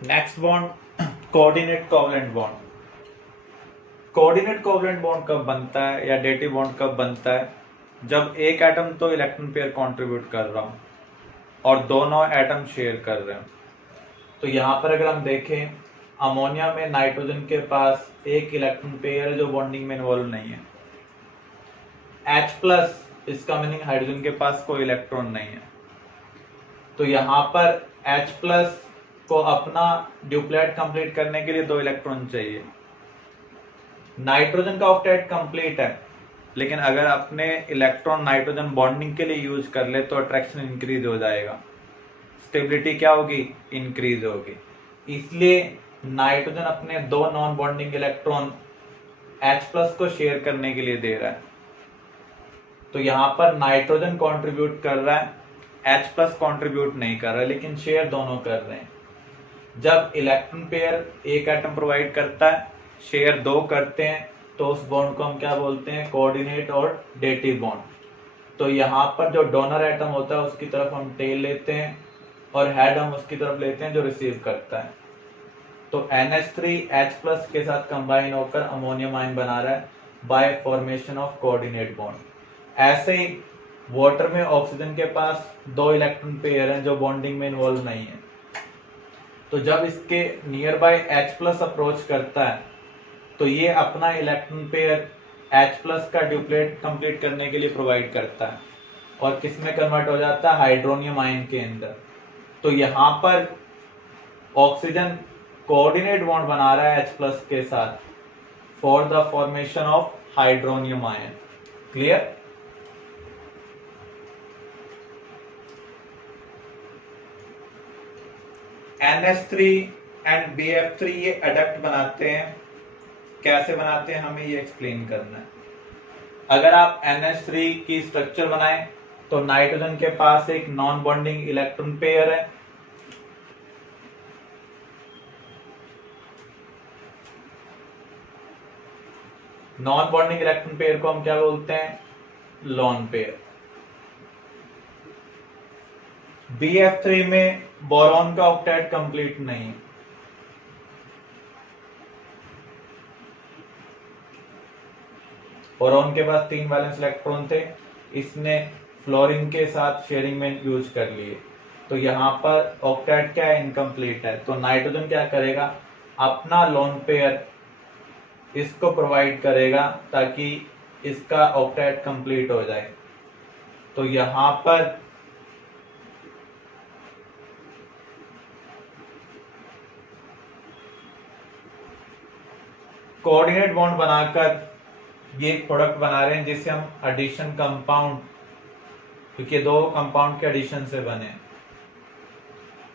Next bond coordinate covalent bond. Coordinate covalent bond कब बनता है या डेटिव बॉन्ड कब बनता है? जब एक एटम तो इलेक्ट्रॉन पेयर कंट्रीब्यूट कर रहा हूं और दोनों एटम शेयर कर रहे हो। तो यहां पर अगर हम देखें, अमोनिया में नाइट्रोजन के पास एक इलेक्ट्रॉन पेयर है जो बॉन्डिंग में इन्वॉल्व नहीं है। H+, इसका मीनिंग हाइड्रोजन के पास कोई इलेक्ट्रॉन नहीं है। तो यहां पर H+ को अपना ड्यूप्लेट कंप्लीट करने के लिए 2 इलेक्ट्रॉन चाहिए। नाइट्रोजन का ऑक्टेट कंप्लीट है, लेकिन अगर अपने इलेक्ट्रॉन नाइट्रोजन बॉन्डिंग के लिए यूज कर ले तो अट्रैक्शन इंक्रीज हो जाएगा, स्टेबिलिटी क्या होगी, इंक्रीज होगी। इसलिए नाइट्रोजन अपने 2 नॉन बॉन्डिंग इलेक्ट्रॉन H+ को शेयर करने के लिए दे रहा है। तो यहां पर नाइट्रोजन कंट्रीब्यूट कर रहा है, H+ कंट्रीब्यूट नहीं कर रहा है, लेकिन शेयर दोनों कर रहे हैं। जब इलेक्ट्रॉन पेयर एक एटम प्रोवाइड करता है, शेयर 2 करते हैं, तो उस बॉन्ड को हम क्या बोलते हैं, कोऑर्डिनेट और डेटिव बॉन्ड। तो यहाँ पर जो डोनर एटम होता है उसकी तरफ हम टेल लेते हैं और हेड हम उसकी तरफ लेते हैं जो रिसीव करता है। तो NH3H+ के साथ कंबाइन होकर अमोनियम आयन बना रहा है bye formation of coordinate bond. ऐसे ही वाटर में ऑक्सीजन के पास 2 इलेक्ट्रॉन पेयर हैं जो बॉन्डिंग में इन्वॉल्व नहीं है। तो जब इसके नियर बाय H+ अप्रोच करता है तो ये अपना इलेक्ट्रॉन पेयर H+ का ड्यूप्लेट कंप्लीट करने के लिए प्रोवाइड करता है और किस में कन्वर्ट हो जाता है, हाइड्रोनियम आयन के अंदर। तो यहां पर ऑक्सीजन कोऑर्डिनेट बॉन्ड बना रहा है H+ के साथ for the formation of hydronium ion. Clear? NH3 and BF3 ये एडक्ट बनाते हैं। कैसे बनाते हैं हमें ये एक्सप्लेन करना है। अगर आप NH3 की स्ट्रक्चर बनाएं तो नाइट्रोजन के पास एक नॉन बॉन्डिंग इलेक्ट्रॉन पेयर है, नॉन बॉन्डिंग इलेक्ट्रॉन पेयर को हम क्या बोलते हैं, लोन पेयर। BF3 में बोरॉन का ऑक्टेट कंप्लीट नहीं है, बोरॉन के पास 3 वैलेंस इलेक्ट्रॉन थे, इसने फ्लोरीन के साथ शेयरिंग में यूज कर लिए। तो यहां पर ऑक्टेट क्या है, इनकम्प्लीट है। तो नाइट्रोजन क्या करेगा, अपना लोन पेयर इसको प्रोवाइड करेगा ताकि इसका ऑक्टेट कंप्लीट हो जाए। तो यहां पर कोऑर्डिनेट बॉन्ड बनाकर ये एक प्रोडक्ट बना रहे हैं जिसे हम एडिशन कंपाउंड, क्योंकि 2 कंपाउंड के एडिशन से बने,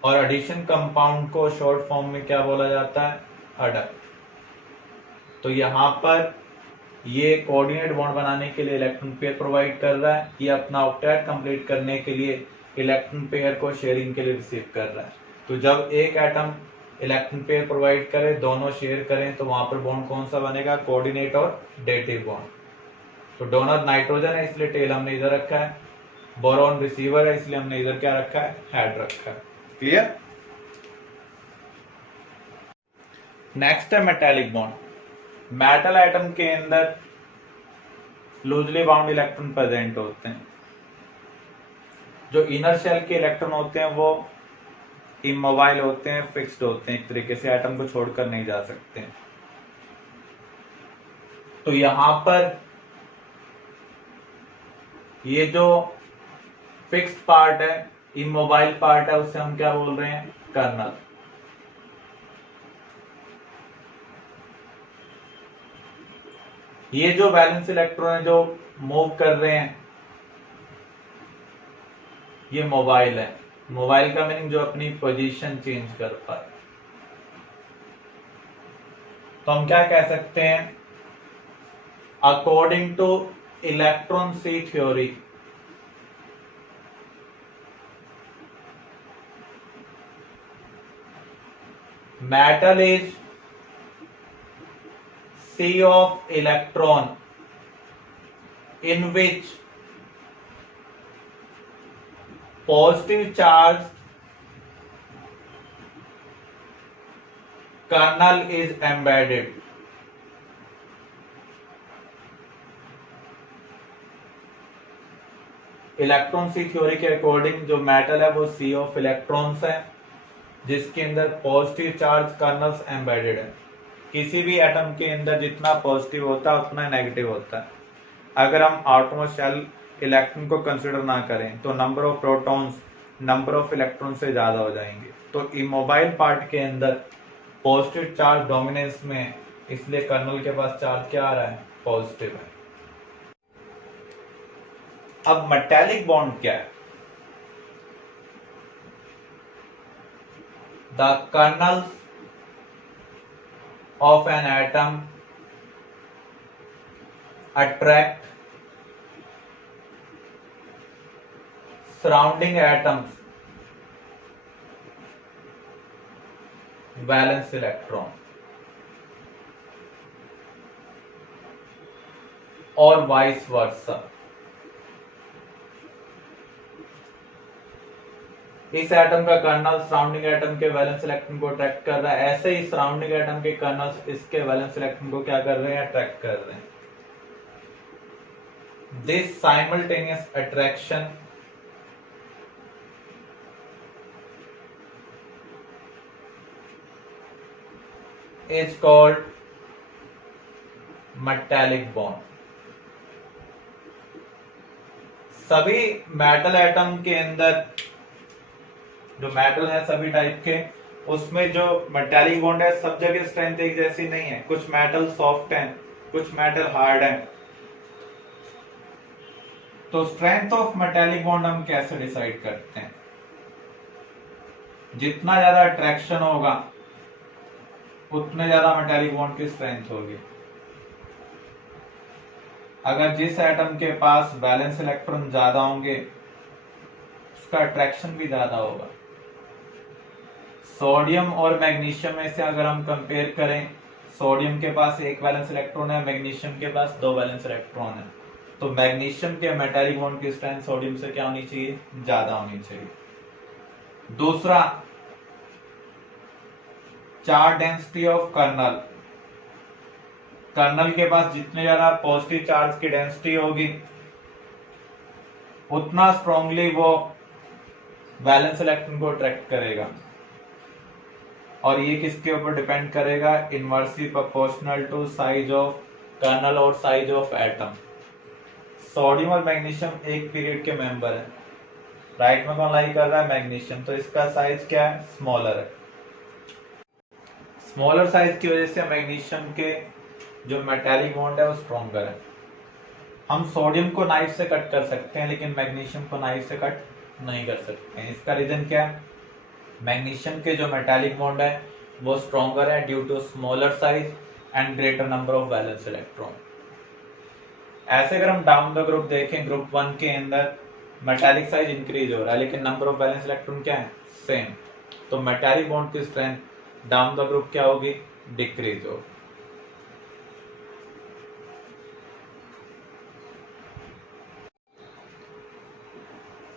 और एडिशन कंपाउंड को शॉर्ट फॉर्म में क्या बोला जाता है, अडक्ट। तो यहां पर ये कोऑर्डिनेट बॉन्ड बनाने के लिए इलेक्ट्रॉन पेयर प्रोवाइड कर रहा है, ये अपना ऑक्टेट कंप्लीट करने के लिए इलेक्ट्रॉन पेयर को शेयरिंग के लिए रिसीव कर रहा है। तो जब एक एटम इलेक्ट्रॉन पेयर प्रोवाइड करे, दोनों शेयर करें, तो वहां पर बॉन्ड कौन सा बनेगा, कोऑर्डिनेट और डेटिव बॉन्ड। तो डोनर नाइट्रोजन है इसलिए टेल हमने इधर रखा है, बोरॉन रिसीवर है इसलिए हमने इधर क्या रखा है, हेड रखा है। क्लियर? नेक्स्ट है मेटालिक बॉन्ड। मेटल एटम के अंदर लूजली बाउंड इलेक्ट्रॉन प्रेजेंट होते हैं। जो इनर शेल के इलेक्ट्रॉन होते हैं वो इमोबाइल होते हैं, फिक्स्ड होते हैं, एक तरीके से एटम को छोड़कर नहीं जा सकते। तो यहां पर ये जो फिक्स्ड पार्ट है, इमोबाइल पार्ट है, उससे हम क्या बोल रहे हैं, कर्नल। ये जो वैलेंस इलेक्ट्रॉन है जो मूव कर रहे हैं, ये मोबाइल है। मोबाइल का मीनिंग जो अपनी पोजीशन चेंज कर पाए। तो हम क्या कह सकते हैं, according to electron sea theory, metal is sea of electron in which positive charge kernel is embedded. Electron sea theory के अकॉर्डिंग जो मेटल है वो सी ऑफ इलेक्ट्रॉन्स है, जिसके अंदर पॉजिटिव चार्ज कर्नल्स एम्बेडेड है। किसी भी एटम के अंदर जितना पॉजिटिव होता है उतना नेगेटिव होता है। अगर हम आटम शेल इलेक्ट्रॉन को कंसिडर ना करें तो number of protons number of electron से ज्यादा हो जाएंगे। तो इमोबाइल पार्ट के अंदर पॉजिटिव चार्ज डोमिनेंस में, इसलिए कर्नल के पास चार्ज क्या आ रहा है, पॉजिटिव है। अब मेटालिक बॉन्ड क्या है? The colonel's of an atom attract surrounding atoms valence electron और वाइस वर्सा। इस एटम का कर्नल सराउंडिंग एटम के वैलेंस इलेक्ट्रॉन को अट्रैक्ट कर रहा है, ऐसे ही सराउंडिंग एटम के कर्नल्स इसके वैलेंस इलेक्ट्रॉन को क्या कर रहे हैं, अट्रैक्ट कर रहे हैं। This simultaneous attraction is called metallic bond. सभी मेटल एटम के अंदर जो मेटल है सभी टाइप के, उसमें जो मेटालिक बॉन्ड है सब जगह स्ट्रेंथ एक जैसी नहीं है। कुछ मेटल सॉफ्ट हैं, कुछ मेटल हार्ड हैं। तो स्ट्रेंथ ऑफ मेटालिक बॉन्ड हम कैसे डिसाइड करते हैं? जितना ज्यादा अट्रैक्शन होगा उतने ज्यादा मेटालिक बॉन्ड की स्ट्रेंथ होगी। अगर जिस एटम के पास वैलेंस इलेक्ट्रॉन ज्यादा होंगे उसका अट्रैक्शन भी ज्यादा होगा। सोडियम और मैग्नीशियम में से अगर हम कंपेयर करें, सोडियम के पास एक वैलेंस इलेक्ट्रॉन है, मैग्नीशियम के पास 2 वैलेंस इलेक्ट्रॉन है। तो मैग्नीशियम के मेटालिक बॉन्ड की स्ट्रेंथ सोडियम से क्या होनी चाहिए, ज्यादा होनी चाहिए। दूसरा, charge density of kernel. Kernel के पास जितने ज्यादा पॉजिटिव चार्ज की डेंसिटी होगी उतना स्ट्रांगली वो वैलेंस इलेक्ट्रॉन को अट्रैक्ट करेगा। और ये किसके ऊपर डिपेंड करेगा, inversely proportional to size of kernel और साइज ऑफ एटम। सोडियम और मैग्नीशियम एक पीरियड के मेंबर है। राइट में कौन लाई कर रहा है, मैग्नीशियम, तो इसका साइज क्या है, स्मॉलर है। स्मॉलर साइज की वजह से मैग्नीशियम के जो मेटालिक बॉन्ड है वो स्ट्रॉन्गर है। हम सोडियम को नाइफ से कट कर सकते हैं लेकिन मैग्नीशियम को नाइफ से कट नहीं कर सकते हैं। इसका रीजन क्या है, मैग्नीशियम के जो मेटालिक बॉन्ड है वो स्ट्रॉन्गर है due to smaller size and greater number of valence electron. ऐसे अगर हम डाउन द ग्रुप देखें, ग्रुप 1 के अंदर मेटालिक साइज इंक्रीज हो रहा है लेकिन नंबर ऑफ वैलेंस इलेक्ट्रॉन क्या है, सेम। तो मेटालिक बॉन्ड की स्ट्रेंथ डाउन द ग्रुप क्या होगी, डिक्रीज होगी।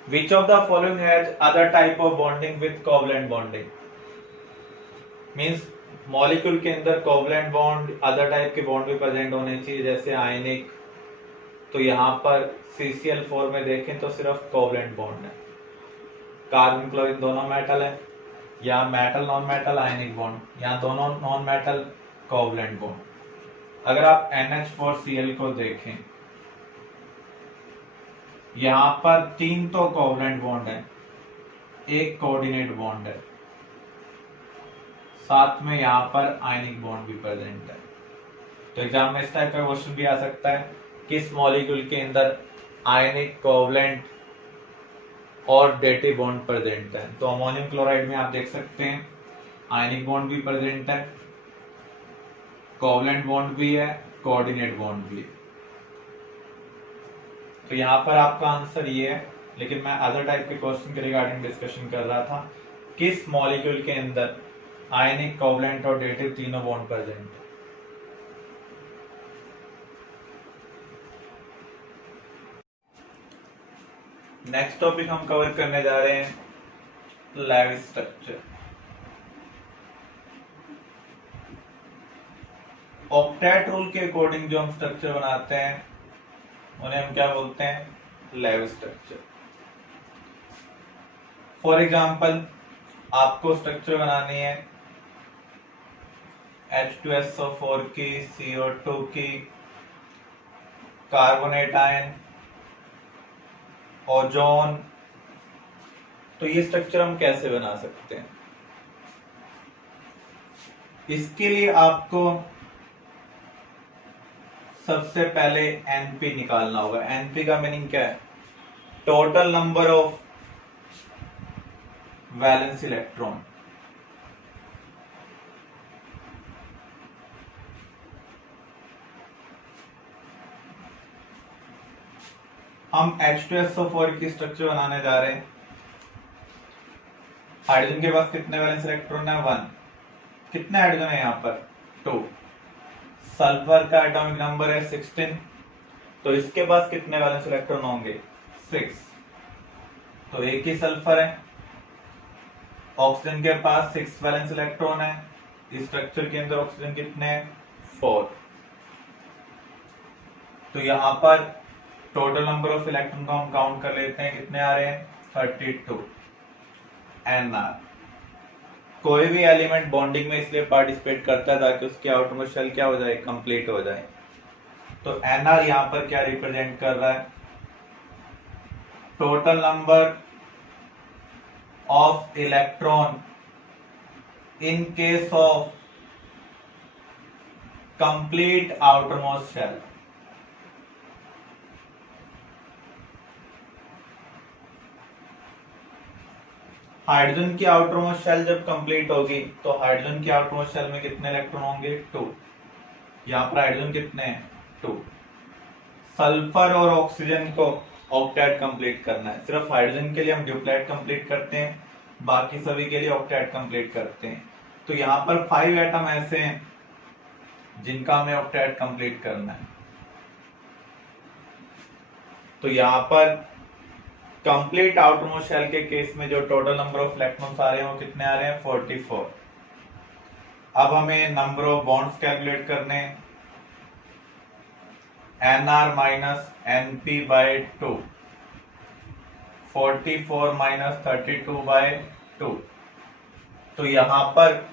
Which of the following has other type of bonding with covalent bonding? Means molecule के अंदर कोवलेंट बॉन्ड, अदर टाइप के बॉन्ड भी प्रेजेंट होने चाहिए जैसे आयनिक। तो यहाँ पर CCl4 में देखें तो सिर्फ कोवलेंट बॉन्ड है। कार्बन क्लोरीन दोनों मेटल है, या metal non metal ionic bond, यहाँ दोनों नॉन मेटल कोवलेंट बॉन्ड। अगर आप NH4Cl को देखें, यहाँ पर 3 तो कोवलेंट बॉन्ड है, एक कोऑर्डिनेट बॉन्ड है, साथ में यहाँ पर आयनिक बॉन्ड भी प्रेजेंट है। तो एग्जाम में इस टाइप का क्वेश्चन भी आ सकता है, किस मॉलिक्यूल के अंदर आयनिक, कोवलेंट और डेटिव बॉन्ड प्रेजेंट है। तो अमोनियम क्लोराइड में आप देख सकते हैं आयनिक बॉन्ड भी प्रेजेंट है, कोवलेंट बॉन्ड भी है, कोऑर्डिनेट बॉन्ड भी है। तो यहाँ पर आपका आंसर ये है, लेकिन मैं अदर टाइप के क्वेश्चन के रिगार्डिंग डिस्कशन कर रहा था, किस मॉलिक्यूल के अंदर आयनिक, कोवलेंट और डेटिव तीनों बॉन्ड प्रेजेंट है। नेक्स्ट टॉपिक हम कवर करने जा रहे हैं लैविस स्ट्रक्चर। ऑक्टेट रूल के अकॉर्डिंग जो हम स्ट्रक्चर बनाते हैं उन्हें हम क्या बोलते हैं? लेव स्ट्रक्चर। फॉर एग्जाम्पल आपको स्ट्रक्चर बनानी है H2SO4 की, CO2 की, कार्बोनेट आयन, ओजोन, तो ये स्ट्रक्चर हम कैसे बना सकते हैं? इसके लिए आपको सबसे पहले एनपी निकालना होगा। एनपी का मीनिंग क्या है? Total number of valence electron. हम H2SO4 की स्ट्रक्चर बनाने जा रहे हैं। हाइड्रोजन के पास कितने वैलेंस इलेक्ट्रॉन है? 1। कितने हाइड्रोजन है यहाँ पर? 2। सल्फर का एटॉमिक नंबर है 16, तो इसके पास कितने वैलेंस इलेक्ट्रॉन होंगे? 6। तो एक ही सल्फर है। ऑक्सीजन के पास 6 वैलेंस इलेक्ट्रॉन है। इस स्ट्रक्चर के अंदर ऑक्सीजन कितने हैं? 4। तो यहां पर टोटल नंबर ऑफ इलेक्ट्रॉन को हम काउंट कर लेते हैं, कितने आ रहे हैं? 32 Nr। कोई भी एलिमेंट बॉन्डिंग में इसलिए पार्टिसिपेट करता है ताकि उसकी आउटरमोस्ट शेल क्या हो जाए? कंप्लीट हो जाए। तो Nr यहां पर क्या रिप्रेजेंट कर रहा है? Total number of electron in case of complete outermost shell. Hydrogen की आउटरमोस्ट शेल जब कंप्लीट होगी तो हाइड्रोजन की आउटरमोस्ट शेल में कितने इलेक्ट्रॉन होंगे? 2। यहां पर हाइड्रोजन कितने हैं? 2। सल्फर और ऑक्सीजन को ऑक्टेट कंप्लीट करना है। सिर्फ हाइड्रोजन के लिए हम ड्यूप्लेट कंप्लीट करते हैं, बाकी सभी के लिए ऑक्टेट कंप्लीट करते हैं। तो यहाँ पर 5 एटम ऐसे हैं जिनका हमें ऑक्टेट कंप्लीट करना है। तो यहाँ पर कंप्लीट आउटरमोस्ट शेल के केस में जो टोटल नंबर ऑफ इलेक्ट्रॉन्स आ रहे हैं वो कितने आ रहे हैं? 44। अब हमें नंबर ऑफ बॉन्ड्स कैलकुलेट करने हैं। Nr minus Np by 2, 44 minus 32 by 2। तो यहां पर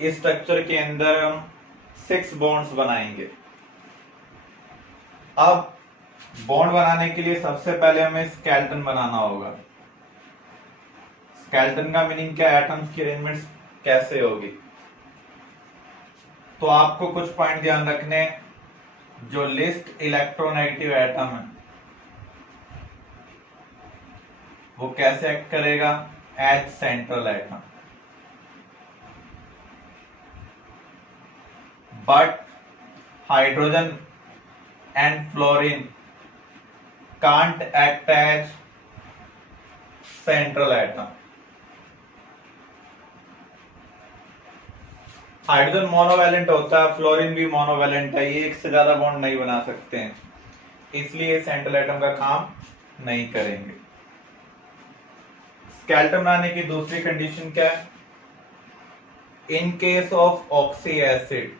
इस स्ट्रक्चर के अंदर हम 6 बॉन्ड्स बनाएंगे। अब बॉन्ड बनाने के लिए सबसे पहले हमें स्केलेटन बनाना होगा। स्केलेटन का मीनिंग क्या? एटम्स की अरेंजमेंट कैसे होगी? तो आपको कुछ पॉइंट ध्यान रखने। जो लिस्ट इलेक्ट्रोनेगेटिव एटम है वो कैसे एक्ट करेगा? As central atom. But hydrogen and fluorine can't act as central atom। Hydrogen monovalent होता है, फ्लोरीन भी मोनोवैलेंट है, ये एक से ज्यादा बॉन्ड नहीं बना सकते हैं, इसलिए सेंट्रल एटम का काम नहीं करेंगे। स्केलेटन बनाने की दूसरी कंडीशन क्या है? इन केस ऑफ ऑक्सी एसिड,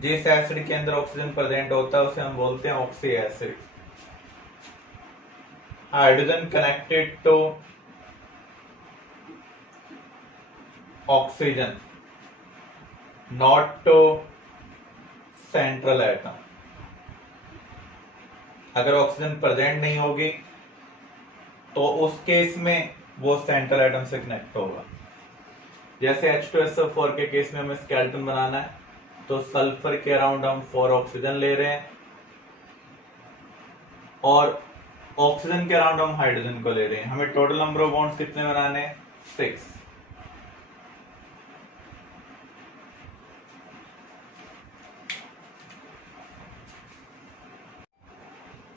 जिस एसिड के अंदर ऑक्सीजन प्रेजेंट होता है उसे हम बोलते हैं oxy acid. Hydrogen connected to oxygen, not to central atom. अगर ऑक्सीजन प्रेजेंट नहीं होगी तो उस केस में वो सेंट्रल एटम से कनेक्ट होगा। जैसे H2SO4 के केस में हमें स्केलेटन बनाना है, तो सल्फर के अराउंड हम 4 ऑक्सीजन ले रहे हैं और ऑक्सीजन के अराउंड हम हाइड्रोजन को ले रहे हैं। हमें टोटल नंबर ऑफ बॉन्ड्स कितने बनाने हैं? 6।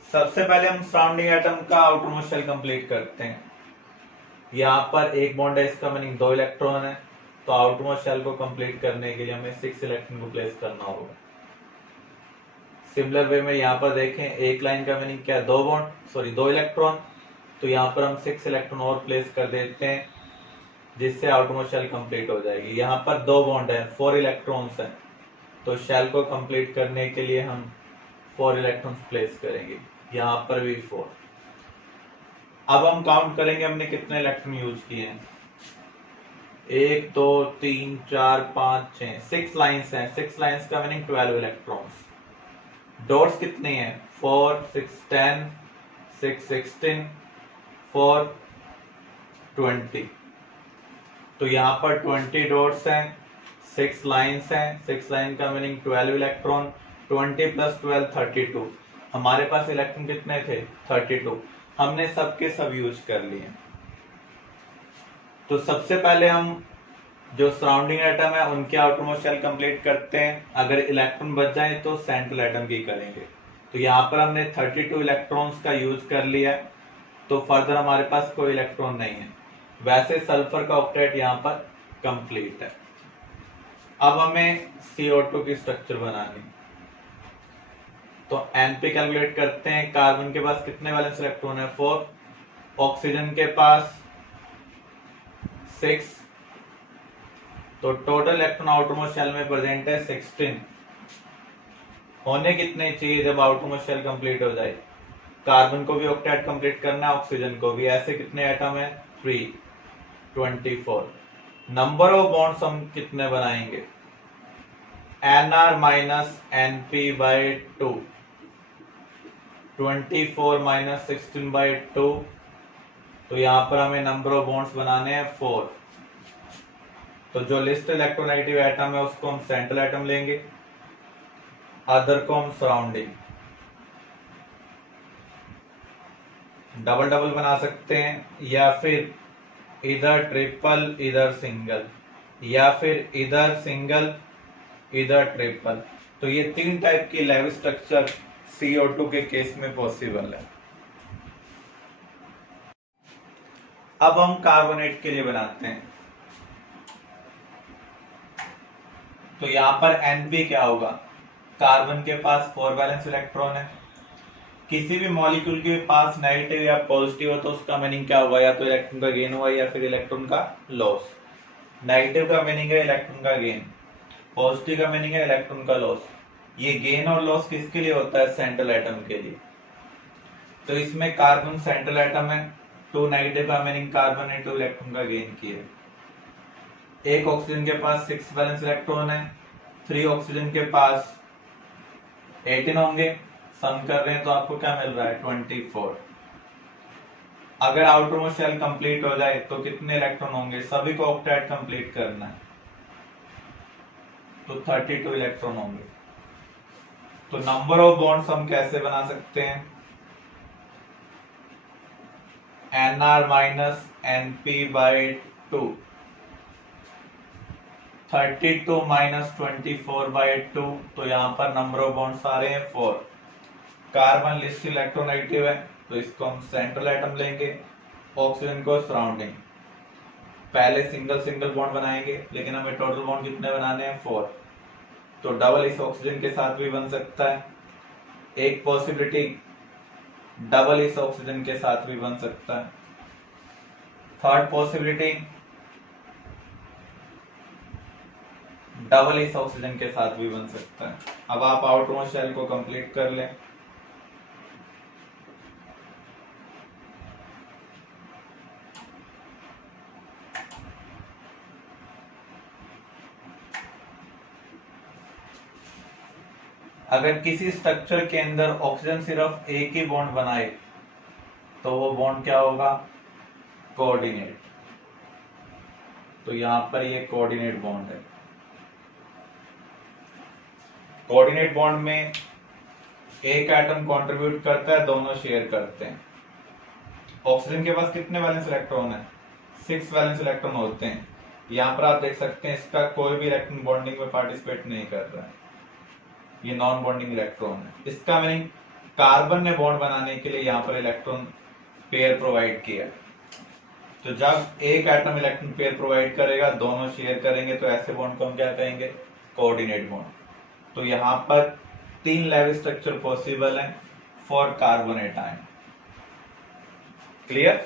सबसे पहले हम सराउंडिंग एटम का आउटरमोस्ट शेल कंप्लीट करते हैं। यहाँ पर एक बॉन्ड है, इसका मीनिंग 2 इलेक्ट्रॉन है, तो आउटरमोस्ट शेल को कंप्लीट करने के लिए हमें 6 इलेक्ट्रॉन को प्लेस करना होगा। सिमिलर वे में यहाँ पर देखें, एक लाइन का मीनिंग क्या है? 2 इलेक्ट्रॉन, तो यहाँ पर हम 6 इलेक्ट्रॉन और प्लेस कर देते हैं जिससे आउटरमोस्ट शेल कंप्लीट हो जाएगी। यहाँ पर 2 बॉन्ड है, 4 इलेक्ट्रॉन्स हैं, तो शेल को कंप्लीट करने के लिए हम 4 इलेक्ट्रॉन्स प्लेस करेंगे, यहाँ पर भी 4। अब हम काउंट करेंगे हमने कितने इलेक्ट्रॉन यूज किए हैं। 1 2 3 4 5 6 6 लाइंस हैं। 6 लाइंस का मीनिंग 12 इलेक्ट्रॉन्स। डॉट्स कितने हैं? 4 6 10 6 16 4 20। तो यहाँ पर 20 डॉट्स हैं, 6 लाइंस हैं। 6 लाइन का मीनिंग 12 इलेक्ट्रॉन। 20 + 12 32। हमारे पास इलेक्ट्रॉन कितने थे? 32। हमने सबके सब यूज कर लिए। तो सबसे पहले हम जो सराउंडिंग एटम है उनके आउटरमोस्ट शेल कंप्लीट करते हैं। अगर इलेक्ट्रॉन बच जाए तो सेंट्रल एटम की करेंगे। तो यहाँ पर हमने 32 इलेक्ट्रॉन्स का यूज कर लिया है, तो फर्दर हमारे पास कोई इलेक्ट्रॉन नहीं है। वैसे सल्फर का ऑक्टेट यहाँ पर कंप्लीट है। अब हमें CO2 की स्ट्रक्चर बनानी, तो Np कैलकुलेट करते हैं। कार्बन के पास कितने वैलेंस इलेक्ट्रॉन है? 4। ऑक्सीजन के पास 6। तो टोटल इलेक्ट्रॉन आउटरमोस्ट शेल में प्रेजेंट है 16। होने कितने चाहिए जब आउटरमोस्ट शेल कंप्लीट हो जाए? कार्बन को भी ऑक्टेट कंप्लीट करना है, ऑक्सीजन को भी। ऐसे कितने एटम है? 3 24। नंबर ऑफ बॉन्ड्स हम कितने बनाएंगे? Nr - Np/2 24 - 16/2। तो यहां पर हमें नंबर ऑफ बॉन्ड्स बनाने हैं 4। तो जो लिस्ट इलेक्ट्रोनेगेटिव एटम है उसको हम सेंट्रल एटम लेंगे, अदर को हम सराउंडिंग। डबल डबल बना सकते हैं, या फिर इधर ट्रिपल इधर सिंगल, या फिर इधर सिंगल इधर ट्रिपल। तो ये 3 टाइप की लेविस स्ट्रक्चर CO2 के केस में पॉसिबल है। अब हम कार्बोनेट के लिए बनाते हैं। तो यहां पर Np क्या होगा? कार्बन के पास 4 वैलेंस इलेक्ट्रॉन है। किसी भी मॉलिक्यूल के पास नेगेटिव या पॉजिटिव हो तो उसका मीनिंग क्या होगा? या तो इलेक्ट्रॉन का गेन हुआ या फिर इलेक्ट्रॉन का लॉस। नेगेटिव का मीनिंग है इलेक्ट्रॉन का गेन, पॉजिटिव का मीनिंग है इलेक्ट्रॉन का लॉस। ये गेन और लॉस किसके लिए होता है? सेंट्रल एटम के लिए। तो इसमें कार्बन सेंट्रल एटम है। 2 नेगेटिव का मीनिंग कार्बन ने 2 इलेक्ट्रॉन का गेन किया। एक ऑक्सीजन के पास 6 वैलेंस इलेक्ट्रॉन है, 3 ऑक्सीजन के पास 18 होंगे। सम कर रहे हैं तो आपको क्या मिल रहा है? 24। अगर आउटरमोस्ट शेल कंप्लीट हो जाए तो कितने इलेक्ट्रॉन होंगे? सभी को ऑक्टेट कंप्लीट करना है, तो 32 इलेक्ट्रॉन होंगे। तो नंबर ऑफ बॉन्ड्स हम कैसे बना सकते हैं? Nr - Np/2 32 - 24/2। तो यहां पर नंबर ऑफ बॉन्ड्स आ रहे हैं 4। कार्बन लिस्ट इलेक्ट्रोनेगेटिव है तो इसको हम सेंट्रल एटम लेंगे, ऑक्सीजन को सराउंडिंग। पहले सिंगल सिंगल बॉन्ड बनाएंगे, लेकिन हमें टोटल बॉन्ड कितने बनाने हैं? 4। तो डबल इस ऑक्सीजन के साथ भी बन सकता है। एक पॉसिबिलिटी डबल इस ऑक्सीजन के साथ भी बन सकता है। थर्ड पॉसिबिलिटी डबल इस ऑक्सीजन के साथ भी बन सकता है। अब आप आउटरमोस्ट शेल को कंप्लीट कर लें। अगर किसी स्ट्रक्चर के अंदर ऑक्सीजन सिर्फ एक ही बॉन्ड बनाए तो वो बॉन्ड क्या होगा? कोऑर्डिनेट। तो यहां पर ये कोऑर्डिनेट बॉन्ड है। कोऑर्डिनेट बॉन्ड में एक एटम कंट्रीब्यूट करता है, दोनों शेयर करते हैं। ऑक्सीजन के पास कितने वैलेंस इलेक्ट्रॉन है? 6 वैलेंस इलेक्ट्रॉन होते हैं। यहाँ पर आप देख सकते हैं इसका कोई भी इलेक्ट्रॉन बॉन्डिंग में पार्टिसिपेट नहीं कर रहा है, ये नॉन बॉन्डिंग इलेक्ट्रॉन है। इसका मीनिंग कार्बन ने बॉन्ड बनाने के लिए यहाँ पर इलेक्ट्रॉन पेयर प्रोवाइड किया। तो जब एक एटम इलेक्ट्रॉन पेयर प्रोवाइड करेगा, दोनों शेयर करेंगे, तो ऐसे बॉन्ड को हम क्या कहेंगे? Coordinate bond. तो यहाँ पर 3 लेवल स्ट्रक्चर पॉसिबल है फॉर कार्बोनेटाइन। क्लियर?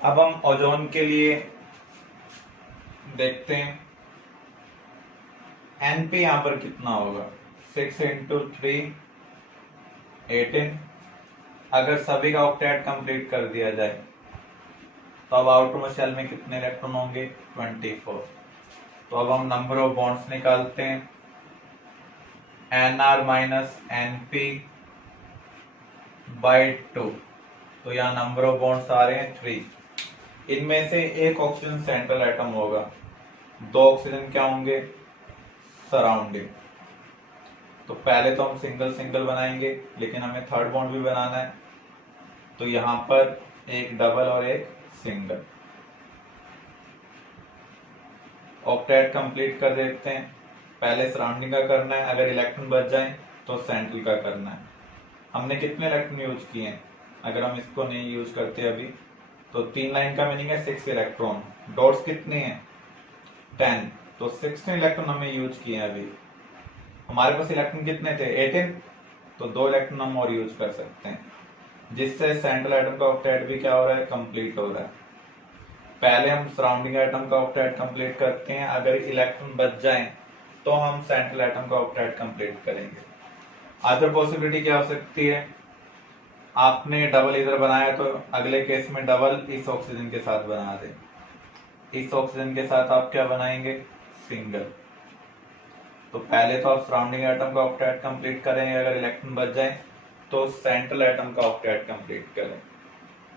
अब हम ओजोन के लिए देखते हैं एनपी यहां पर कितना होगा, 6 इंटू 3 18। अगर सभी का ऑक्टेट कंप्लीट कर दिया जाए तो अब आउटरमोस्ट शेल में कितने इलेक्ट्रॉन होंगे, 24। तो अब हम नंबर ऑफ बॉन्ड्स निकालते हैं, NR माइनस NP बाई 2। तो यहाँ नंबर ऑफ बॉन्ड्स आ रहे हैं 3। इनमें से एक ऑक्सीजन सेंट्रल एटम होगा, 2 ऑक्सीजन क्या होंगे, सराउंडिंग। तो पहले तो हम सिंगल सिंगल बनाएंगे, लेकिन हमें थर्ड बॉन्ड भी बनाना है, तो यहां पर एक डबल और एक सिंगल। ऑक्टेट कंप्लीट कर देते हैं। पहले सराउंडिंग का करना है, अगर इलेक्ट्रॉन बच जाए तो सेंट्रल का करना है। हमने कितने इलेक्ट्रॉन यूज किए हैं, अगर हम इसको नहीं यूज करते अभी तो 3 लाइन का मीनिंग है 6 इलेक्ट्रॉन। डॉट्स कितने हैं, 10। तो 16 इलेक्ट्रॉन हमने यूज किए हैं अभी। हमारे पास इलेक्ट्रॉन कितने थे, 18। तो 2 इलेक्ट्रॉन हम और यूज कर सकते हैं, जिससे सेंट्रल एटम का ऑक्टेट भी क्या हो रहा है, कंप्लीट हो रहा है। पहले हम सराउंडिंग एटम का ऑक्टेट कंप्लीट करते हैं, अगर इलेक्ट्रॉन बच जाए तो हम सेंट्रल एटम का ऑक्टेट कंप्लीट करेंगे। अदर पॉसिबिलिटी क्या हो सकती है, आपने डबल इधर बनाया तो अगले केस में डबल इस ऑक्सीजन के साथ बना दे, इस ऑक्सीजन के साथ आप क्या बनाएंगे, सिंगल। तो पहले तो आप सराउंडिंग एटम का ऑक्टेट कंप्लीट करेंगे, अगर इलेक्ट्रॉन बच जाए तो सेंट्रल एटम का ऑक्टेट कंप्लीट करें।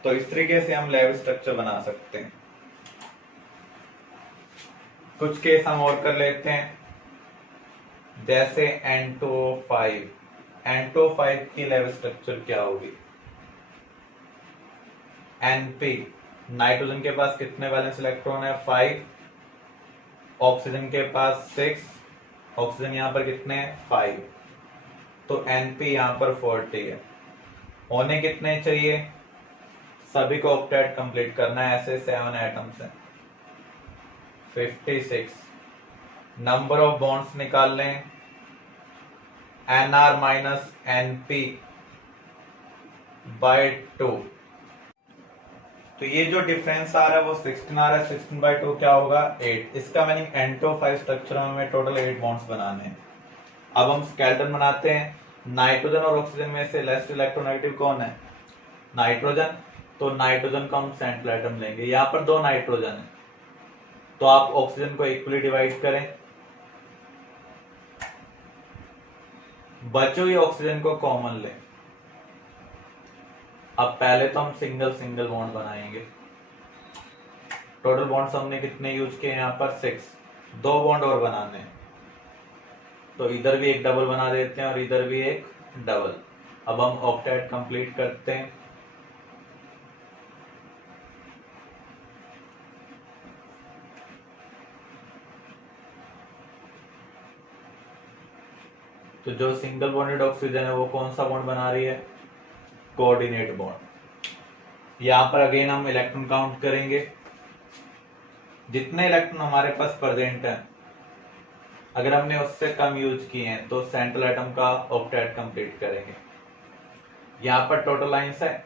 तो इस तरीके से हम लैब स्ट्रक्चर बना सकते हैं। कुछ केस हम और कर लेते हैं, जैसे N2O5। N2O5 की लैब स्ट्रक्चर क्या होगी, NP, नाइट्रोजन के पास कितने वैलेंस इलेक्ट्रॉन है, 5। ऑक्सीजन के पास 6, ऑक्सीजन यहां पर कितने हैं, 5। तो NP यहां पर 40 है। होने कितने चाहिए, सभी को ऑक्टेट कंप्लीट करना है, ऐसे 7 एटम्स हैं, 56। नंबर ऑफ बॉन्ड्स निकाल लें, NR माइनस NP बाय 2। तो ये जो डिफरेंस आ रहा है वो 16 आ रहा है, 16 बाय 2 क्या होगा, 8। इसका मीनिंग N2O5 स्ट्रक्चर में हमें टोटल 8 बॉन्ड्स बनाने हैं। अब हम स्केलेटन बनाते हैं। नाइट्रोजन और ऑक्सीजन में से लेस्ट इलेक्ट्रोनेगेटिव कौन है, नाइट्रोजन। तो नाइट्रोजन को हम सेंट्रल एटम लेंगे, यहाँ पर 2 नाइट्रोजन है, तो आप ऑक्सीजन को इक्वली डिवाइड करें, बची हुई ऑक्सीजन को कॉमन लें। अब पहले तो हम सिंगल सिंगल बॉन्ड बनाएंगे। टोटल बॉन्ड्स हमने कितने यूज किए, यहाँ पर 6। 2 बॉन्ड और बनाने हैं, तो इधर भी एक डबल बना देते हैं और इधर भी एक डबल। अब हम ऑक्टेट कंप्लीट करते हैं। तो जो सिंगल बॉन्डेड ऑक्सीजन है वो कौन सा बॉन्ड बना रही है, कोऑर्डिनेट बॉन्ड। यहां पर अगेन हम इलेक्ट्रॉन काउंट करेंगे, जितने इलेक्ट्रॉन हमारे पास प्रेजेंट है, अगर हमने उससे कम यूज किए हैं तो सेंट्रल एटम का ऑक्टेट कंप्लीट करेंगे। यहाँ पर टोटल लाइंस है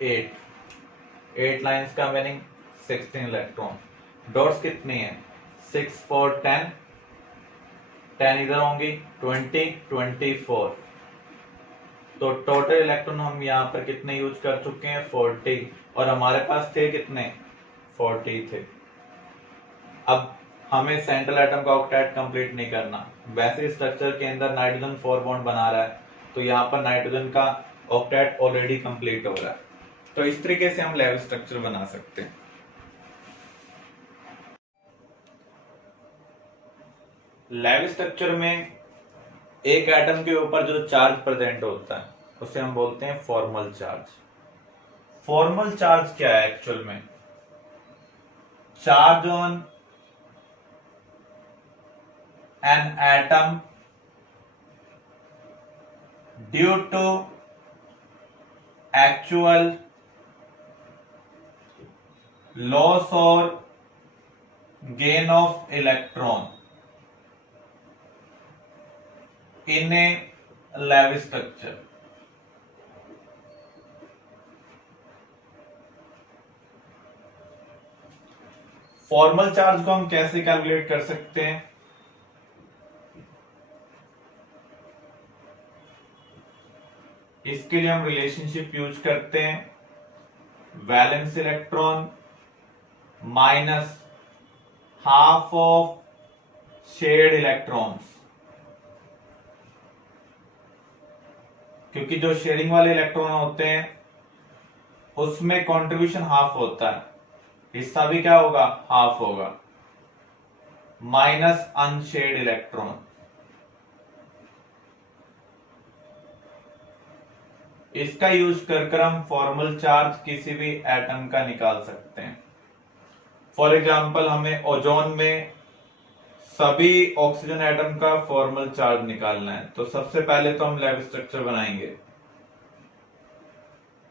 8 लाइंस का मीनिंग 16 इलेक्ट्रॉन। डॉट्स कितनी है, 6 4 10, 10 इधर होंगी, 20 24। तो टोटल इलेक्ट्रॉन हम यहाँ पर कितने यूज कर चुके हैं, 40। और हमारे पास थे कितने, 40 थे। अब हमें सेंट्रल एटम का ऑक्टेट कंप्लीट नहीं करना, वैसे स्ट्रक्चर के अंदर नाइट्रोजन 4 बॉन्ड बना रहा है, तो यहाँ पर नाइट्रोजन का ऑक्टेट ऑलरेडी कंप्लीट हो रहा है। तो इस तरीके से हम लैब स्ट्रक्चर बना सकते हैं। लैब स्ट्रक्चर में एक एटम के ऊपर जो चार्ज प्रेजेंट होता है उसे हम बोलते हैं फॉर्मल चार्ज। फॉर्मल चार्ज क्या है एक्चुअल में, charge on an atom due to actual loss or gain of electron in a lab structure। Formal charge को हम कैसे कैलकुलेट कर सकते हैं? इसके लिए हम रिलेशनशिप यूज करते हैं valence electron minus half of shared electrons, क्योंकि जो शेयरिंग वाले इलेक्ट्रॉन होते हैं उसमें कंट्रीब्यूशन हाफ होता है, हिस्सा भी क्या होगा? हाफ होगा, माइनस अनशेयर्ड इलेक्ट्रॉन। इसका यूज कर हम फॉर्मल चार्ज किसी भी एटम का निकाल सकते हैं। फॉर एग्जांपल हमें ओजोन में सभी ऑक्सीजन एटम का फॉर्मल चार्ज निकालना है, तो सबसे पहले तो हम लैब स्ट्रक्चर बनाएंगे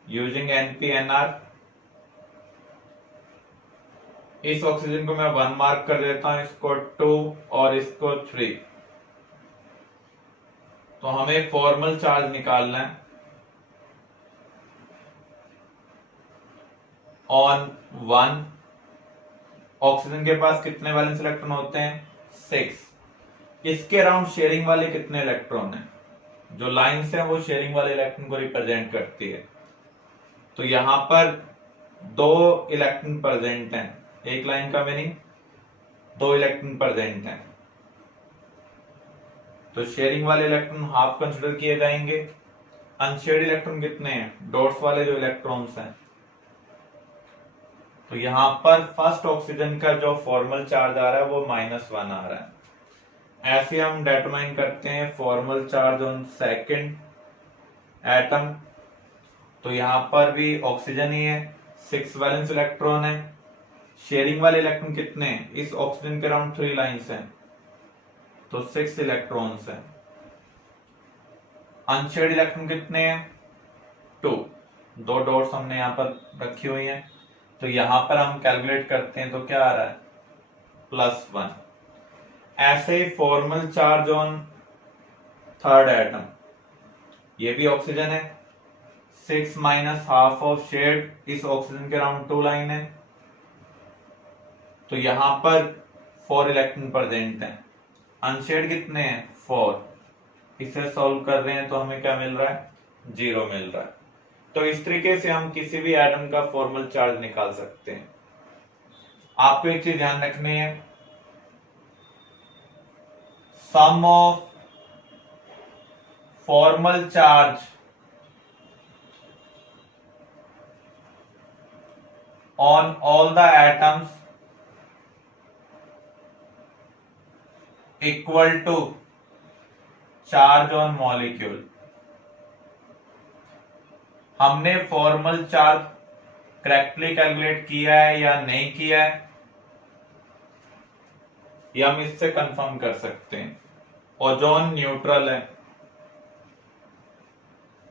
यूजिंग NPNR। इस ऑक्सीजन को मैं 1 मार्क कर देता हूं, इसको 2 और इसको 3। तो हमें फॉर्मल चार्ज निकालना है ऑन 1। ऑक्सीजन के पास कितने वैलेंस इलेक्ट्रॉन होते हैं? 6। इसके अराउंड शेयरिंग वाले कितने इलेक्ट्रॉन हैं? जो लाइंस हैं वो शेयरिंग वाले इलेक्ट्रॉन को रिप्रेजेंट करती है। तो यहां पर 2 इलेक्ट्रॉन प्रेजेंट हैं, एक लाइन का मीनिंग 2 इलेक्ट्रॉन प्रेजेंट हैं, तो शेयरिंग वाले इलेक्ट्रॉन हाफ कंसिडर किए जाएंगे। अनशेयर्ड इलेक्ट्रॉन कितने हैं? डॉट्स वाले जो इलेक्ट्रॉन्स हैं। तो यहां पर फर्स्ट ऑक्सीजन का जो फॉर्मल चार्ज आ रहा है वो -1 आ रहा है। ऐसे हम डिटरमाइन करते हैं formal charge on second atom. तो यहां पर भी ऑक्सीजन ही है, 6 वैलेंस इलेक्ट्रॉन है। शेयरिंग वाले इलेक्ट्रॉन कितने हैं? इस ऑक्सीजन के अराउंड 3 लाइंस हैं, तो 6 इलेक्ट्रॉन्स हैं। अनशेयर्ड इलेक्ट्रॉन कितने हैं? 2। 2 डॉट्स हमने यहां पर रखी हुई हैं, तो यहां पर हम कैलकुलेट करते हैं तो क्या आ रहा है? +1। ऐसे ही formal charge on third atom, ये भी ऑक्सीजन है, 6 माइनस हाफ ऑफ शेयर्ड, इस ऑक्सीजन के अराउंड 2 लाइन है, तो यहां पर 4 इलेक्ट्रॉन प्रेजेंट है। अनशेयर्ड कितने हैं? 4। इसे सॉल्व कर रहे हैं तो हमें क्या मिल रहा है? 0 मिल रहा है। तो इस तरीके से हम किसी भी एटम का फॉर्मल चार्ज निकाल सकते हैं। आपको एक चीज ध्यान रखनी है, sum of formal charge on all the atoms equal to charge on molecule। हमने फॉर्मल चार्ज करेक्टली कैलकुलेट किया है या नहीं किया है, ये हम इससे कंफर्म कर सकते हैं। ओजोन न्यूट्रल है,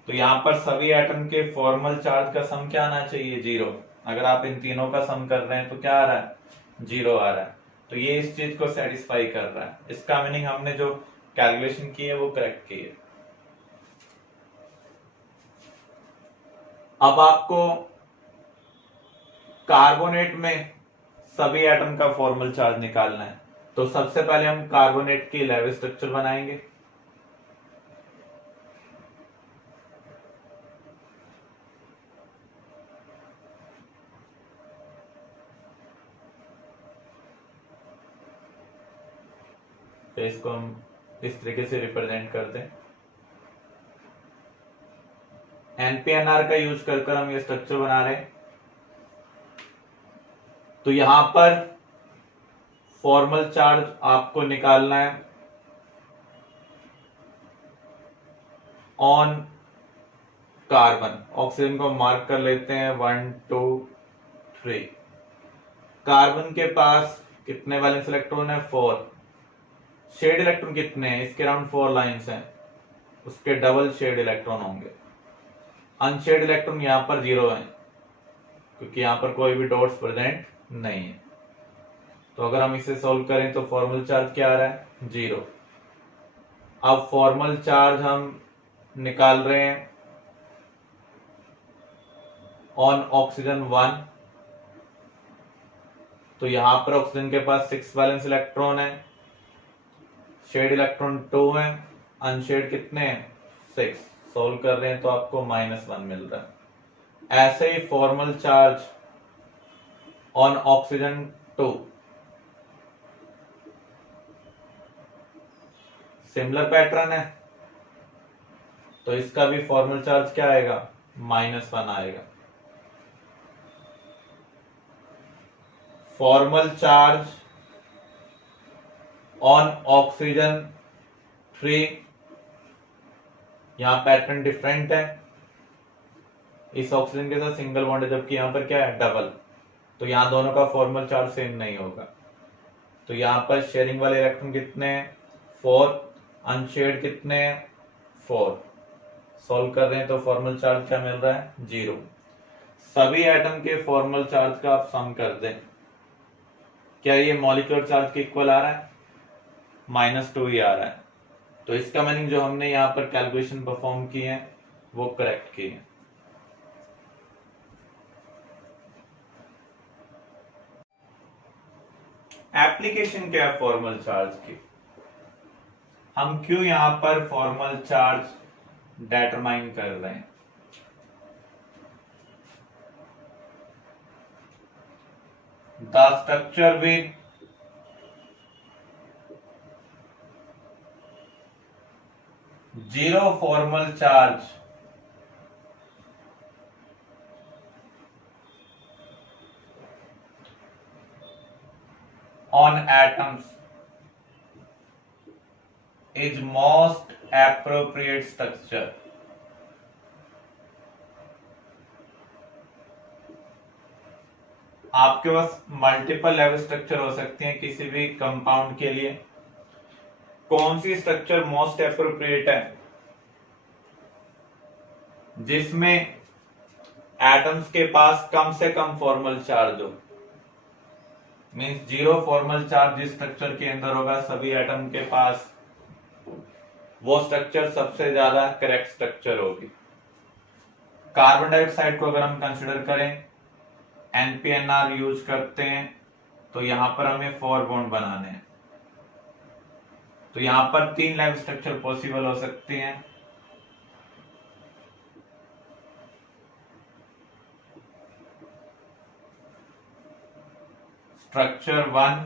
तो यहां पर सभी एटम के फॉर्मल चार्ज का सम क्या आना चाहिए? 0। अगर आप इन तीनों का सम कर रहे हैं तो क्या आ रहा है? 0 आ रहा है। तो ये इस चीज को सेटिस्फाई कर रहा है। इसका मीनिंग हमने जो कैलकुलेशन की है वो करेक्ट की है। अब आपको कार्बोनेट में सभी एटम का फॉर्मल चार्ज निकालना है, तो सबसे पहले हम कार्बोनेट की लेवल स्ट्रक्चर बनाएंगे। तो इसको हम इस तरीके से रिप्रेजेंट करते हैं। NPNR का यूज कर हम ये स्ट्रक्चर बना रहे हैं। तो यहां पर फॉर्मल चार्ज आपको निकालना है ऑन कार्बन। ऑक्सीजन को मार्क कर लेते हैं 1 2 3। कार्बन के पास कितने वैलेंस इलेक्ट्रॉन है? 4। शेड इलेक्ट्रॉन कितने हैं? इसके अराउंड 4 लाइंस हैं, उसके डबल शेड इलेक्ट्रॉन होंगे। अनशेड इलेक्ट्रॉन यहां पर 0 है, क्योंकि यहां पर कोई भी डॉट्स प्रेजेंट नहीं है। तो अगर हम इसे सॉल्व करें तो फॉर्मल चार्ज क्या आ रहा है? 0। अब फॉर्मल चार्ज हम निकाल रहे हैं ऑन ऑक्सीजन 1। तो यहां पर ऑक्सीजन के पास 6 वैलेंस इलेक्ट्रॉन है, शेड इलेक्ट्रॉन 2 है, अनशेड कितने हैं 6। सोल्व कर रहे हैं तो आपको -1 मिल रहा है। ऐसे ही formal charge on oxygen 2, similar pattern है, तो इसका भी फॉर्मल चार्ज क्या आएगा -1 आएगा। फॉर्मल चार्ज ऑन ऑक्सीजन 3, यहां पैटर्न डिफरेंट है, इस ऑक्सीजन के साथ सिंगल बॉन्ड है जबकि यहां पर क्या है डबल, तो यहां दोनों का फॉर्मल चार्ज सेम नहीं होगा। तो यहां पर शेयरिंग वाले इलेक्ट्रॉन कितने हैं 4, अनशेड कितने हैं 4। सॉल्व कर रहे हैं तो फॉर्मल चार्ज क्या मिल रहा है 0। सभी एटम के फॉर्मल चार्ज का आप सम कर दें, क्या ये मॉलिक्यूलर चार्ज के इक्वल आ रहा है -2 ही आ रहा है। तो इसका मीनिंग जो हमने यहाँ पर कैलकुलेशन परफॉर्म की है वो करेक्ट की है। एप्लीकेशन क्या है फॉर्मल चार्ज की, हम क्यों यहां पर फॉर्मल चार्ज डिटरमाइन कर रहे हैं। The structure with zero formal charge on atoms is most appropriate structure। आपके पास मल्टीपल लेवल स्ट्रक्चर हो सकते हैं किसी भी कंपाउंड के लिए, कौन सी स्ट्रक्चर मोस्ट एप्रोप्रिएट है जिसमें एटम्स के पास कम से कम फॉर्मल चार्ज हो, मींस 0 फॉर्मल चार्ज जिस स्ट्रक्चर के अंदर होगा सभी एटम के पास, वो स्ट्रक्चर सबसे ज्यादा करेक्ट स्ट्रक्चर होगी। कार्बन डाइऑक्साइड को अगर हम कंसिडर करें NPNR यूज करते हैं तो यहां पर हमें 4 बॉन्ड बनाने हैं, तो यहां पर 3 लेवल स्ट्रक्चर पॉसिबल हो सकते हैं। Structure 1,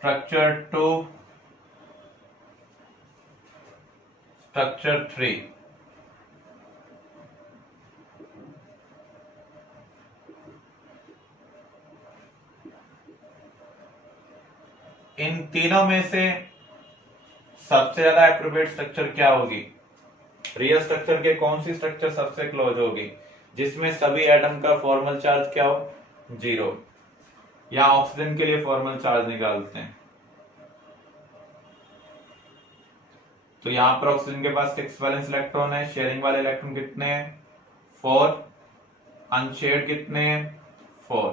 structure 2, structure 3। इन तीनों में से सबसे ज्यादा एप्रोप्रिएट स्ट्रक्चर क्या होगी, रियल स्ट्रक्चर के कौन सी स्ट्रक्चर सबसे क्लोज होगी जिसमें सभी एटम का फॉर्मल चार्ज क्या हो 0। या ऑक्सीजन के लिए फॉर्मल चार्ज निकालते हैं, तो यहां पर ऑक्सीजन के पास 6 वैलेंस इलेक्ट्रॉन है, शेयरिंग वाले इलेक्ट्रॉन कितने हैं 4, अनशेयर्ड कितने हैं 4।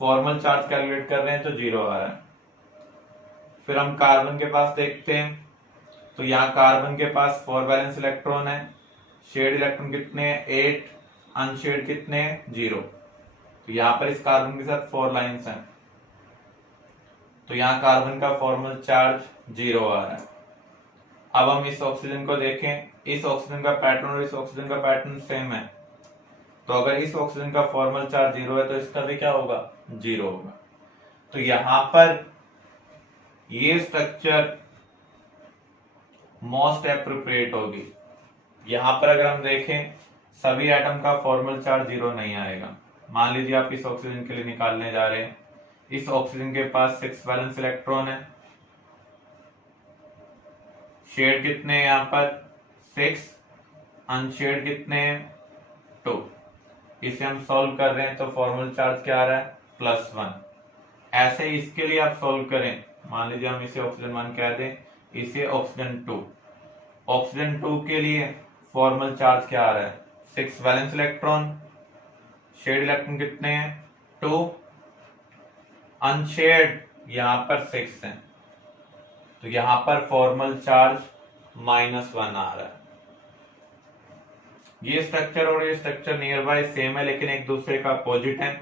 फॉर्मल चार्ज कैलकुलेट कर रहे हैं तो 0 आ रहा है। फिर हम कार्बन के पास देखते हैं, तो यहाँ कार्बन के पास 4 वैलेंस इलेक्ट्रॉन है, शेड इलेक्ट्रॉन कितने हैं 8, अनशेड कितने हैं 0। तो यहाँ पर इस कार्बन के साथ 4 लाइंस हैं, तो यहाँ कार्बन का फॉर्मल चार्ज 0 आ रहा है। अब हम इस ऑक्सीजन को देखें, इस ऑक्सीजन का पैटर्न और इस ऑक्सीजन का पैटर्न सेम है, तो अगर इस ऑक्सीजन का फॉर्मल चार्ज 0 है तो इसका भी क्या होगा 0 होगा। तो यहां पर ये स्ट्रक्चर मोस्ट एप्रोप्रिएट होगी। यहां पर अगर हम देखें सभी एटम का फॉर्मल चार्ज 0 नहीं आएगा। मान लीजिए आप इस ऑक्सीजन के लिए निकालने जा रहे हैं, इस ऑक्सीजन के पास 6 वैलेंस इलेक्ट्रॉन है, शेड कितने हैं यहाँ पर 6, अनशेड कितने हैं 2। इसे हम सॉल्व कर रहे हैं तो फॉर्मल चार्ज क्या आ रहा है +1। ऐसे ही इसके लिए आप सॉल्व करें, मान लीजिए हम इसे ऑक्सीजन 1 कह दें, इसे ऑक्सीजन 2। ऑक्सीजन 2 के लिए फॉर्मल चार्ज क्या आ रहा है 6 वैलेंस इलेक्ट्रॉन, शेड इलेक्ट्रॉन कितने हैं 2, अनशेड यहां पर 6 हैं, तो यहां पर फॉर्मल चार्ज -1 आ रहा है। ये स्ट्रक्चर और ये स्ट्रक्चर नियर बाय सेम है लेकिन एक दूसरे का अपोजिट है,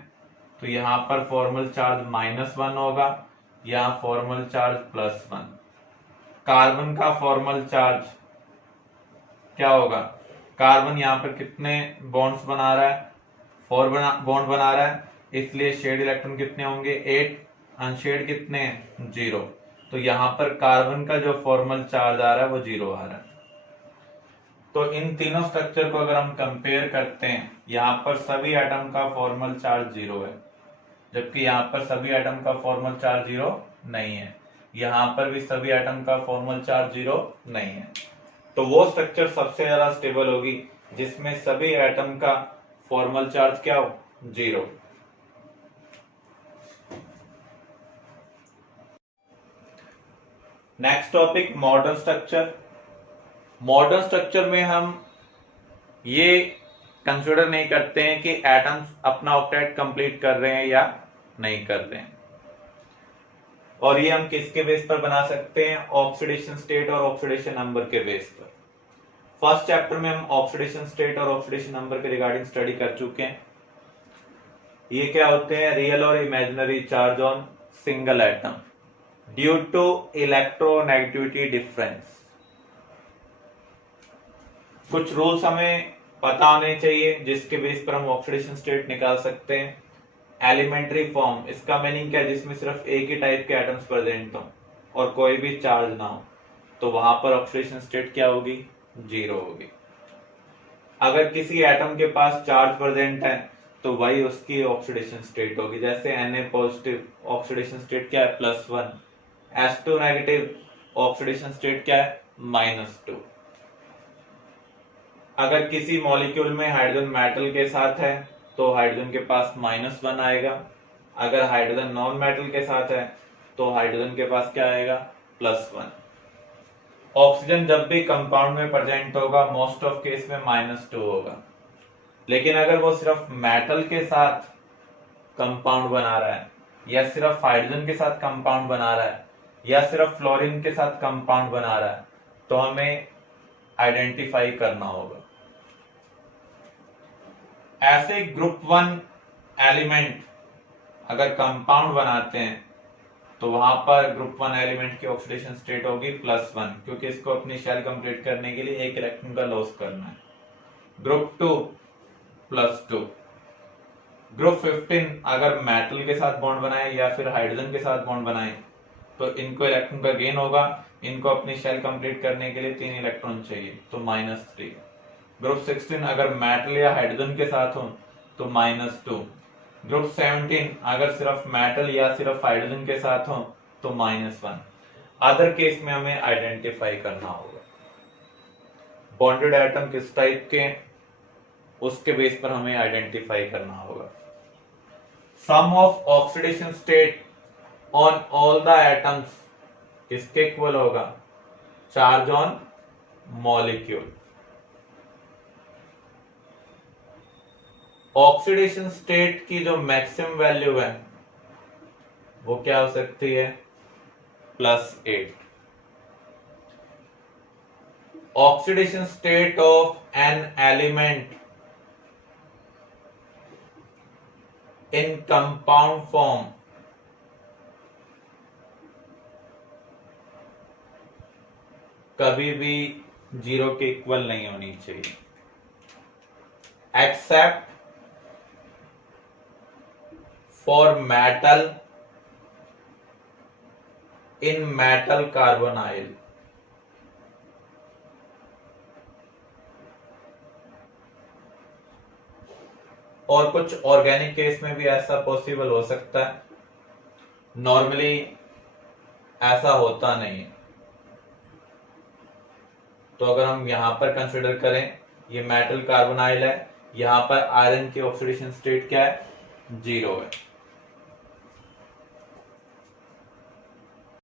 तो यहाँ पर फॉर्मल चार्ज -1 होगा, यहाँ फॉर्मल चार्ज +1। कार्बन का फॉर्मल चार्ज क्या होगा, कार्बन यहाँ पर कितने बॉन्ड्स बना रहा है, 4 बॉन्ड बना रहा है, इसलिए शेड इलेक्ट्रॉन कितने होंगे 8, अनशेड कितने हैं 0। तो यहाँ पर कार्बन का जो फॉर्मल चार्ज आ रहा है वो 0 आ रहा है। तो इन तीनों स्ट्रक्चर को अगर हम कंपेयर करते हैं, यहाँ पर सभी एटम का फॉर्मल चार्ज 0 है, जबकि यहाँ पर सभी एटम का फॉर्मल चार्ज 0 नहीं है, यहाँ पर भी सभी एटम का फॉर्मल चार्ज 0 नहीं है। तो वो स्ट्रक्चर सबसे ज्यादा स्टेबल होगी जिसमें सभी एटम का फॉर्मल चार्ज क्या हो 0। Next topic modern structure. Modern structure में हम ये कंसिडर नहीं करते हैं कि एटम्स अपना ऑक्टेट कंप्लीट कर रहे हैं या नहीं कर रहे हैं, और ये हम किसके बेस पर बना सकते हैं, ऑक्सीडेशन स्टेट और ऑक्सीडेशन नंबर के बेस पर। फर्स्ट चैप्टर में हम ऑक्सीडेशन स्टेट और ऑक्सीडेशन नंबर के रिगार्डिंग स्टडी कर चुके हैं। ये क्या होते हैं, रियल और imaginary charge on single atom due to electronegativity difference. कुछ रूल्स हमें पता होने चाहिए जिसके बेस पर हम ऑक्सीडेशन स्टेट निकाल सकते हैं। एलिमेंट्री फॉर्म, इसका मीनिंग क्या है, जिसमें सिर्फ एक ही टाइप के एटम्स प्रेजेंट हो और कोई भी चार्ज ना हो, तो वहां पर ऑक्सीडेशन स्टेट क्या होगी 0 होगी। अगर किसी एटम के पास चार्ज प्रेजेंट है तो वही उसकी ऑक्सीडेशन स्टेट होगी, जैसे Na पॉजिटिव ऑक्सीडेशन स्टेट क्या है +1, H2 नेगेटिव ऑक्सीडेशन स्टेट क्या है -2। अगर किसी मॉलिक्यूल में हाइड्रोजन मेटल के साथ है तो हाइड्रोजन के पास -1 आएगा, अगर हाइड्रोजन नॉन मेटल के साथ है तो हाइड्रोजन के पास क्या आएगा +1। ऑक्सीजन जब भी कंपाउंड में प्रेजेंट होगा मोस्ट ऑफ केस में -2 होगा, लेकिन अगर वो सिर्फ मेटल के साथ कंपाउंड बना रहा है या सिर्फ हाइड्रोजन के साथ कंपाउंड बना रहा है या सिर्फ फ्लोरीन के साथ कंपाउंड बना रहा है तो हमें आइडेंटिफाई करना होगा। ऐसे ग्रुप 1 एलिमेंट अगर कंपाउंड बनाते हैं तो वहां पर ग्रुप 1 एलिमेंट की ऑक्सीडेशन स्टेट होगी +1, क्योंकि इसको अपनी शेल कंप्लीट करने के लिए एक इलेक्ट्रॉन का लॉस करना है। ग्रुप 2 +2। ग्रुप 15 अगर मेटल के साथ बॉन्ड बनाए या फिर हाइड्रोजन के साथ बॉन्ड बनाए तो इनको इलेक्ट्रॉन का गेन होगा, इनको अपनी शेल कंप्लीट करने के लिए 3 इलेक्ट्रॉन चाहिए तो -3। ग्रुप 16 अगर मेटल या हाइड्रोजन के साथ हो तो -2। ग्रुप 17 अगर सिर्फ मेटल या सिर्फ हाइड्रोजन के साथ हो तो -1। अदर केस में हमें आइडेंटिफाई करना होगा बॉन्डेड एटम किस टाइप के, उसके बेस पर हमें आइडेंटिफाई करना होगा। Sum of oxidation state on all the atoms किसके इक्वल होगा, charge on molecule. Oxidation state की जो मैक्सिमम वैल्यू है वो क्या हो सकती है +8। Oxidation state of an element in compound form कभी भी 0 के इक्वल नहीं होनी चाहिए, except for metal in metal carbonyl. और कुछ ऑर्गेनिक केस में भी ऐसा पॉसिबल हो सकता है, नॉर्मली ऐसा होता नहीं है। तो अगर हम यहां पर कंसिडर करें, ये मेटल कार्बोनाइल है, यहां पर आयरन की ऑक्सीडेशन स्टेट क्या है 0 है।